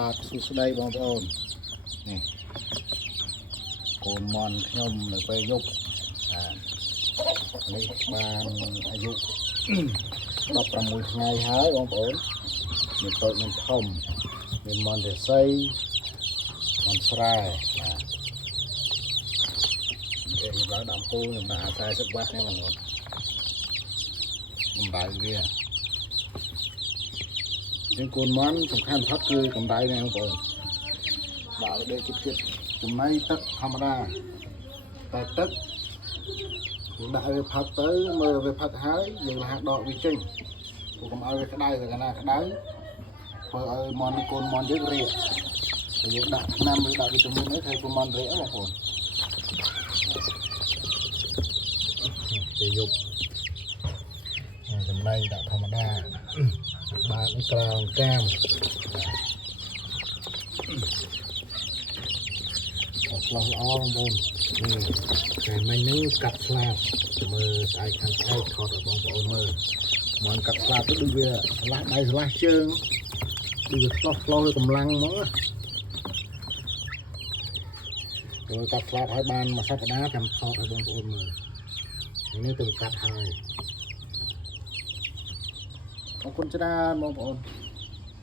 បាទសួស្តីបងប្អូននេះកូនមន់ខ្ញុំនៅពេលយប់នេះបានអាយុ16ថ្ងៃហើយបងប្អូនមានតូចមានធំមានមន់រិស័យមន់ស្រែគេឡើងដាក់ពូនឹងដាក់40 វ៉ាត់នេះបងប្អូនកម្ដៅវាជាងកូនមន់សំខាន់ផុតគឺកម្ដៅនេះបងប្អូនដាក់លើដេកចិត្តចំណៃទឹកធម្មតាតែទឹកយើងដាក់វាផឹកទៅមើលវាផឹកហើយយើងលះដកវាចេញព្រោះកុំឲ្យវាក្តៅតែកាលណាក្តៅធ្វើឲ្យមន់កូនមន់យើងរាកតែយើងដាក់ថ្នាំឬដាក់វីតាមីននេះធ្វើកូនមន់រាកបងប្អូនពេលយប់ចំណៃដាក់ធម្មតាបាទនេះក្រៅកាមឆ្លោះល្អបងប្អូនតែមិញនេះកាត់ស្លាបមើលស្អែកខាងស្អែកថតឲ្យបងប្អូនមើលមិនកាត់ស្លាបទៅដូចវាឆ្លាស់ដៃឆ្លាស់ជើងដូចវាឆ្លោះលើកម្លាំងហ្មងចូលកាត់ស្លាបឲ្យបានមួយសប្តាហ៍ចាំថតឲ្យបងប្អូនមើលនេះទៅកាត់ហើយអរគុណច្រើនបងប្អូន